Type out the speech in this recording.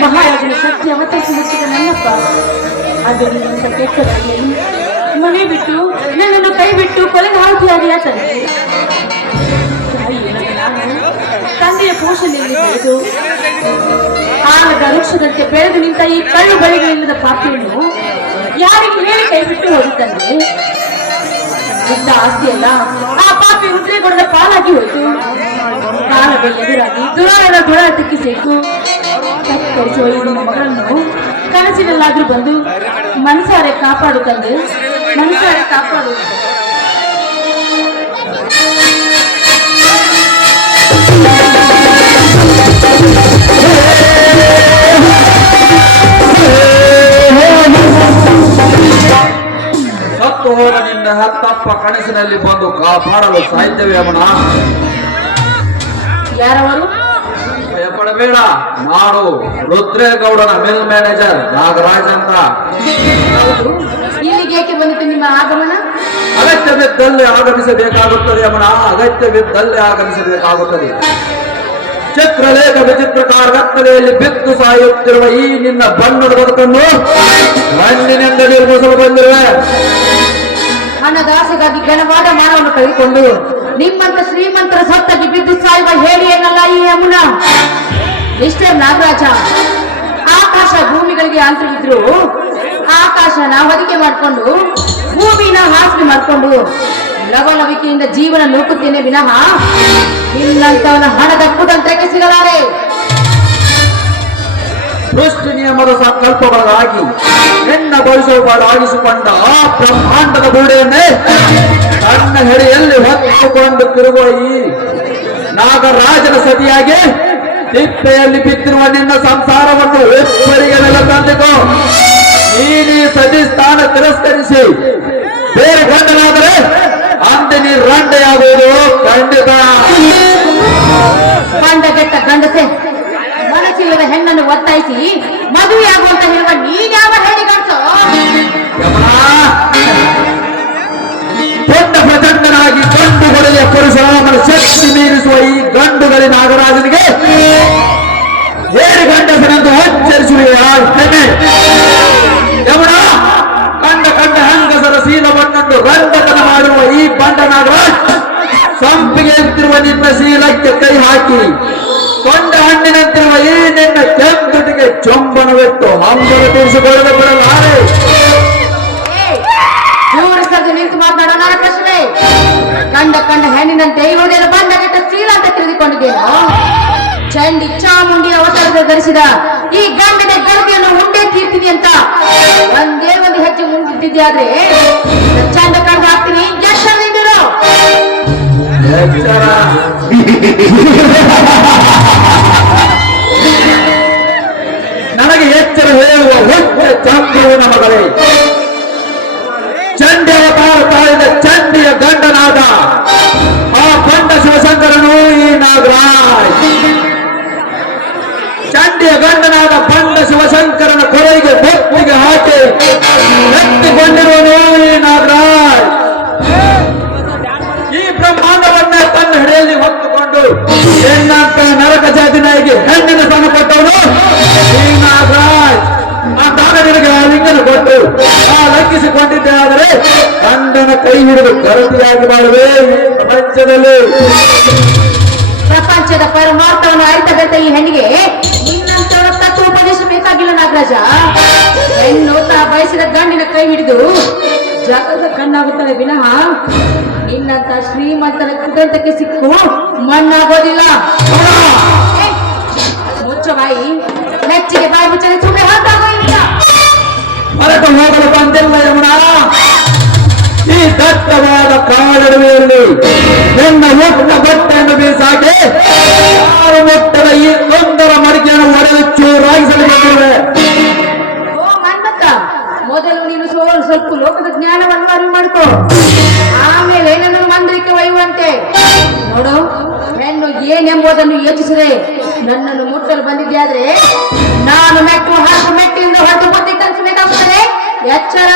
ಮಹಾರಾಜನ ಶಕ್ತಿ ಅವತರಿಸಿದ ನನ್ನಪ್ಪ ಅದು ನಿನ್ನ ಕೆಟ್ಟದಾಗಿಯೇ ಮನೆ ಬಿಟ್ಟು ನನ್ನನ್ನು ಕೈ ಬಿಟ್ಟು ಕೊಲೆಗೆ ಹಾಕಿಯಾಗಿ ತಂದೆ ತಂದೆಯ ಪೋಷಣೆಯಲ್ಲಿ ಬೆಳೆದು ಆಲದ ವೃಕ್ಷದಂತೆ ಬೆಳೆದು ನಿಂತ ಈ ಕಳ್ಳು ಬಳಿಗಳಿಲ್ಲದ ಪಾಪಿಯನ್ನು ಯಾರಿಗೆ ಹೇಳಿ ಕೈ ಬಿಟ್ಟು ಹೋಗುತ್ತಂತೆ ಇದ್ದ ಆಸ್ತಿಯಲ್ಲ ಆ ಪಾಪಿ ಉದ್ರೇಗೌಡನ ಪಾಲಾಗಿ ಹೋಯಿತು. ಕಾಲದ ಎದುರಾಗಿ ದುರಾಳನ ಗುಣ ತೆಕ್ಕಿಸಬೇಕು ಕತ್ತರಿಸುವ ನಿಮ್ಮ ಮಗಳನ್ನು ಕನಸಿನಲ್ಲಾದ್ರೂ ಬಂದು ಮನಸಾರೆ ಕಾಪಾಡು ತಂದೆ, ಮನಸಾರೆ ಕಾಪಾಡು. ಸತ್ತು ಹೋದ ನಿನ್ನ ಹತ್ತಪ್ಪ ಕನಸಿನಲ್ಲಿ ಬಂದು ಕಾಪಾಡಲು ಸಾಧ್ಯವೇ ಅಮ್ಮನ? ಯಾರವರು? ಭಯಪಡಬೇಡ, ನಾನು ರುದ್ರೇಗೌಡನ ಮಿಲ್ ಮ್ಯಾನೇಜರ್ ನಾಗರಾಜ್ ಅಂತ. ಇಲ್ಲಿಗೆ ಏಕೆ ಬಂದಿತ್ತು ನಿಮ್ಮ ಆಗಮನ? ಅಗತ್ಯವಿದ್ದಲ್ಲಿ ಆಗಮಿಸಬೇಕಾಗುತ್ತದೆ ಅಮ್ಮನ, ಅಗತ್ಯವಿದ್ದಲ್ಲಿ ಆಗಮಿಸಬೇಕಾಗುತ್ತದೆ. ಚಿತ್ರಲೇಖ ವಿಚಿತ್ರಕಾರ ಕತ್ತಲೆಯಲ್ಲಿ ಬಿದ್ದು ಸಾಯುತ್ತಿರುವ ಈ ನಿನ್ನ ಬಣ್ಣದ ಬದುಕನ್ನು ಮಣ್ಣಿನಿಂದ ನಿರ್ಮಿಸಲು ಬಂದಿರುವೆ. ಹಣದ ಆಸೆಗಾಗಿ ಘನವಾದ ಮಾನವನ್ನು ಕಳೆದುಕೊಂಡು ನಿಮ್ಮಂತ ಶ್ರೀಮಂತರ ಸೊತ್ತಾಗಿ ಬಿದ್ದು ಸಾಯುವ ಹೇಳಿ ಏನಲ್ಲ ಈ ಯಮುನಾ. ಮಿಸ್ಟರ್ ನಾಗರಾಜ, ಆಕಾಶ ಭೂಮಿಗಳಿಗೆ ಅಂತರಿದ್ರು ಆಕಾಶನ ಹೊದಿಕೆ ಮಾಡಿಕೊಂಡು ಭೂಮಿನ ಹಾಸಿಗೆ ಮಾಡಿಕೊಂಡು ಲವಲವಿಕೆಯಿಂದ ಜೀವನ ನೂಕುತ್ತೇನೆ ವಿನಃ ನಿನ್ನಂತವನ ಹಣದ ಕುತಂತ್ರಕ್ಕೆ ಸಿಗಲಾರೆ. ಸೃಷ್ಟಿ ನಿಯಮದ ಸಂಕಲ್ಪಗಳಾಗಿ ನಿನ್ನ ಭವಿಷ್ಯವಾಗಿಸಿಕೊಂಡ ಆ ಬ್ರಹ್ಮಾಂಡದ ಬೂಡೆಯನ್ನೇ ತನ್ನ ಹೆಡೆಯಲ್ಲಿ ಹೊತ್ತುಕೊಂಡು ತಿರುಗುವ ಈ ನಾಗರಾಜನ ಸತಿಯಾಗಿ ತಿಪ್ಪೆಯಲ್ಲಿ ಬಿದ್ದಿರುವ ನಿನ್ನ ಸಂಸಾರವನ್ನು ಒಬ್ಬರಿಗೆ ನೆಲ ತಂದಿತು. ನೀನು ಸತಿ ಸ್ಥಾನ ತಿರಸ್ಕರಿಸಿ ಬೇರೆ ಗಂಡನಾದರೆ ಅಂತೆ ನೀ ರಂಡೆಯಾಗುವುದು ಖಂಡಿತ. ಗಂಡಗೆಟ್ಟ ಗಂಡಸೆ, ಮನಸ್ಸಿಲ್ಲದ ಹೆಣ್ಣನ್ನು ಒತ್ತಾಯಿಸಿ ಮದುವೆಯಾಗುವಂತ ಹೇಳುವ ನೀನ್ಯಾವ ಹೇಳಿಗಂಟು? ದೊಡ್ಡ ಪ್ರಚಂಡನಾಗಿ ಗಂಡುಗಳಿಗೆ ಪರಶುರಾಮನ ಶಕ್ತಿ ಮೀರಿಸುವ ಈ ಗಂಡುಗಳಿ ನಾಗರಾಜನಿಗೆ ಹೇಳಿ ಗಂಡಸನೆಂದು ಉಚ್ಚರಿಸುವೆಯಾ? ಯಮುನ, ಕಂಡ ಹೆಂಗಸರ ಶೀಲವನ್ನೊಂದು ರಂಗತನ ಮಾಡಿರುವ ಈ ಬಂಡ ನಾಗರಾಜ್ ಸಂಪಿಗೆ ಎತ್ತಿರುವ ನಿನ್ನ ಶೀಲಕ್ಕೆ ಕೈ ಹಾಕಿ ಕೊಂಡ ಹಣ್ಣಿನಂತಿರುವ ಈ ನಿನ್ನ ಕೆಂಪುಟಿಗೆ ಚೊಂಬನವಿಟ್ಟು ಹಂಬಲ ತೀರಿಸಿಕೊಳ್ಳದೆ ಬಿಡಲಾರೆ. ನಿಂತು ಮಾತನಾಡೋ ನನ್ನ ಪ್ರಶ್ನೆ. ಕಂಡ ಹೆಣ್ಣಿನಂತೆ ಇವುದೇನು ಬಂಡಗೆಟ್ಟ ಶೀಲ ಅಂತ ತಿಳಿದುಕೊಂಡಿದ್ದೇನೋ? ಚಂಡಿ ಚಾಮುಂಡಿ ಅವತಾರದ ಧರಿಸಿದ ಈ ಗಂಡನ ಗೆಳತಿಯನ್ನು ಉಂಡೆ ತೀರ್ತೀನಿ ಅಂತ ಒಂದೇ ಒಂದು ಹೆಜ್ಜೆ ಮುಂದಿದ್ಯಾದ್ರೆ ಚಂದ ಕಂಡು ಹಾಕ್ತೀನಿ. ಎಷ್ಟರಿಂದಿರೋ ನನಗೆ ಎಚ್ಚರ ಹೇಳುವ ಹುಚ್ಚ ಚಂದ್ರನ ಮಗಳೇ, ಚಂಡಿ ಅವತಾರ ತಾಳಿದ ಚಂಡಿಯ ಗಂಡನಾದ ಆ ಬಂಡ ಶಿವಶಂಕರನು ಈ ನಾಗರಾಜ್. ಚಂಡಿಯ ಗಂಡನಾದ ಬಂಡ ಶಿವಶಂಕರನ ಕೊರೆಗೆ ಬೊತ್ತಿಗೆ ಹಾಕಿ ಎತ್ತಿಕೊಂಡಿರುವನು ಈ ನಾಗರಾಜ್. ಈ ಬ್ರಹ್ಮಾಂಡವನ್ನೇ ತನ್ನ ಹಿಡಿಯಲ್ಲಿ ಹೊತ್ತುಕೊಂಡು ಹೆಣ್ಣಂತ ನರಕ ಜಾತಿನಾಗಿ ಹೆಣ್ಣಿನ ಸ್ಥಾನ ಕೊಟ್ಟವನು ಈ ನಾಗರಾಜ್. ಆ ತಾನನಿಗೆ ಆ ಲಿಂಗನ ಕೊಟ್ಟು ಆ ಲಂಘಿಸಿಕೊಂಡಿದ್ದೆ ಆದರೆ ಗಂಡನ ಕೈ ಹಿಡಿದು ಗರತಿಯಾಗಿ ಮಾಡುವೆ ಈ ಪ್ರಪಂಚದಲ್ಲಿ. ಪ್ರಪಂಚದ ಪರಮಾರ್ಥವನ್ನು ಅರಿತಕ್ಕಂಥ ಈ ಹೆಣ್ಣಿಗೆ ನಿನ್ನಂತವರ ತತ್ವ ಉಪದೇಶ ಬೇಕಾಗಿಲ್ಲ ನಾಗರಾಜ. ಹೆಣ್ಣು ತಾ ಬಯಸಿದ ಗಂಡಿನ ಕೈ ಹಿಡಿದು ಜಗದ ಕಣ್ಣಾಗುತ್ತದೆ ವಿನಃ ನಿನ್ನಂತ ಶ್ರೀಮಂತರ ಕುತಂತ್ರಕ್ಕೆ ಸಿಕ್ಕು ಮಣ್ಣಾಗೋದಿಲ್ಲ. ಮುಚ್ಚ ಬಾಯಿ, ನೆಚ್ಚಿಗೆ ಬಾಯಿ ಮುಚ್ಚದೆ ಸುಮ್ಮನೆ ಹೊರಟಾಗೋ ಇಲ್ಲ. ಹೊರಟು ಹೋಗಲು ಬಂದಿಲ್ಲ ಯಮುನಾ. ಈ ದಟ್ಟವಾದ ಕಾಡಡುವೆಯಲ್ಲಿ ನಿನ್ನ ಮುಟ್ಟ ಬಟ್ಟೆಯನ್ನು ಬೀಸಾಕಿ ಯಾರು ಮುಟ್ಟದ ಈ ತೊಂದರ ಮಡಿಕೆಯನ್ನು ಒಡೆದು ಚೂರಾಗಿಸಲು ಬಂದಿರುವೆ. ಓ ಮನ್ಮಕ್ಕ, ಮೊದಲು ನೀನು ಸ್ವಲ್ಪ ಲೋಕದ ಜ್ಞಾನವನ್ನು ಅರಿವು ಮಾಡ್ಕೋ, ಆಮೇಲೆ ನನ್ನ ಮಂದಿರಕ್ಕೆ ಒಯ್ಯುವಂತೆ ನೋಡು. ಹೆಣ್ಣು ಏನೆಂಬುದನ್ನು ಯೋಚಿಸದೆ ನನ್ನನ್ನು ಮುಟ್ಟಲು ಬಂದಿದ್ಯಾದ್ರೆ ನಾನು ಮೆಟ್ಟು ಹಾಗೂ ಮೆಟ್ಟಿಯಿಂದ ಹೊರಟು ಬುದ್ಧಿ ಕಲಿಸಬೇಕಾಗುತ್ತದೆ. ಎಚ್ಚರ.